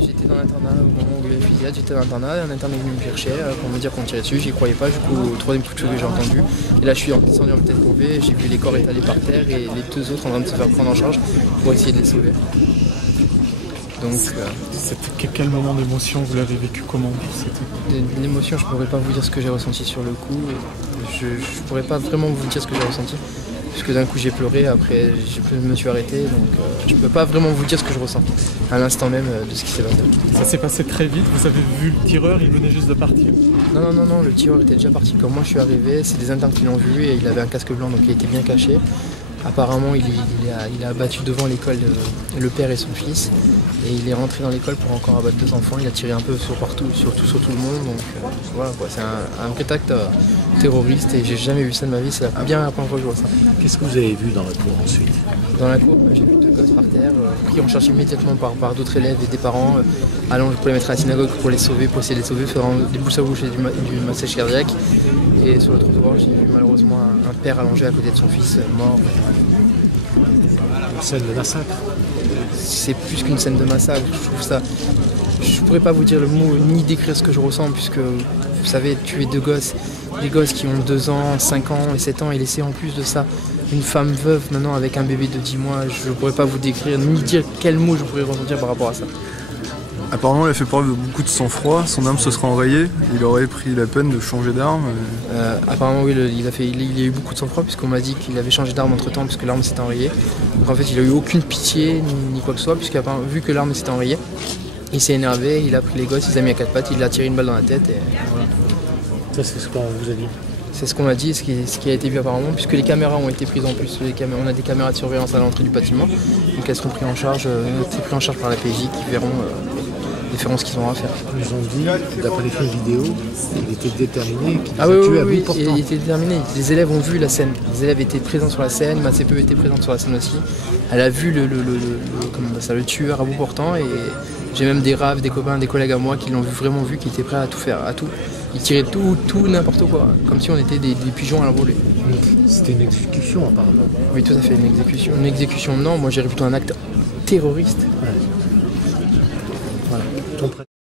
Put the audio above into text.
J'étais dans l'internat au moment où il y a eu la fusillade, j'étais dans l'internat, un interne est venu me chercher pour me dire qu'on tirait dessus, j'y croyais pas, du coup au troisième coup de feu que j'ai entendu. Et là je suis descendu en vitesse courbée, j'ai vu les corps étalés par terre et les deux autres en train de se faire prendre en charge pour essayer de les sauver. Donc c'était quel moment d'émotion, vous l'avez vécu comment? l'émotion, je pourrais pas vous dire ce que j'ai ressenti sur le coup, je pourrais pas vraiment vous dire ce que j'ai ressenti. Parce que d'un coup j'ai pleuré, après je me suis arrêté, donc je peux pas vraiment vous dire ce que je ressens à l'instant même de ce qui s'est passé. Ça s'est passé très vite, vous avez vu le tireur, il venait juste de partir? Non, le tireur était déjà parti. Quand moi je suis arrivé, c'est des internes qui l'ont vu et il avait un casque blanc donc il était bien caché. Apparemment il a abattu devant l'école le père et son fils et il est rentré dans l'école pour encore abattre deux enfants, il a tiré un peu sur partout, sur tout le monde, donc voilà quoi, c'est un vrai acte terroriste et j'ai jamais vu ça de ma vie, c'est bien la première fois que je vois ça. Qu'est-ce que vous avez vu dans la cour ensuite? Dans la cour, j'ai vu deux gosses par terre, pris en charge immédiatement par d'autres élèves et des parents, allant pour les mettre à la synagogue pour les sauver, pour essayer de les sauver, faisant des bouches à bouche et du massage cardiaque. Et sur le trottoir, j'ai vu malheureusement un père allongé à côté de son fils mort. Une scène de massacre? C'est plus qu'une scène de massacre, je trouve ça. Je pourrais pas vous dire le mot ni décrire ce que je ressens, puisque vous savez, tuer deux gosses, des gosses qui ont 2 ans, 5 ans et 7 ans, et laisser en plus de ça une femme veuve maintenant avec un bébé de 10 mois, je pourrais pas vous décrire ni dire quel mot je pourrais ressentir par rapport à ça. Apparemment, il a fait preuve de beaucoup de sang-froid, son arme se sera enrayée, il aurait pris la peine de changer d'arme. Apparemment, oui, il a eu beaucoup de sang-froid, puisqu'on m'a dit qu'il avait changé d'arme entre temps, puisque l'arme s'était enrayée. Donc en fait, il a eu aucune pitié ni quoi que ce soit, puisque vu que l'arme s'était enrayée, il s'est énervé, il a pris les gosses, il les a mis à 4 pattes, il a tiré une balle dans la tête et voilà. Ça, c'est ce qu'on vous a dit? C'est ce qu'on m'a dit, ce qui a été vu apparemment, puisque les caméras ont été prises en plus. On a des caméras de surveillance à l'entrée du bâtiment, donc elles seront prises en charge, par la PJ qui verront ce qu'ils ont à faire. Ils ont dit, d'après les vidéos, qu'il était déterminé, qu'il a tué à bout oui, portant. il était déterminé. Les élèves ont vu la scène. Les élèves étaient présents sur la scène, ma CPE était présente sur la scène aussi. Elle a vu le tueur à bout portant et j'ai même des raves, des copains, des collègues à moi qui l'ont vraiment vu, qui étaient prêts à tout faire, à tout. Ils tiraient tout, n'importe quoi, comme si on était des pigeons à l'envolée. C'était une exécution apparemment. Oui, tout à fait, une exécution. Une exécution, non, moi j'irais plutôt un acte terroriste. Ouais.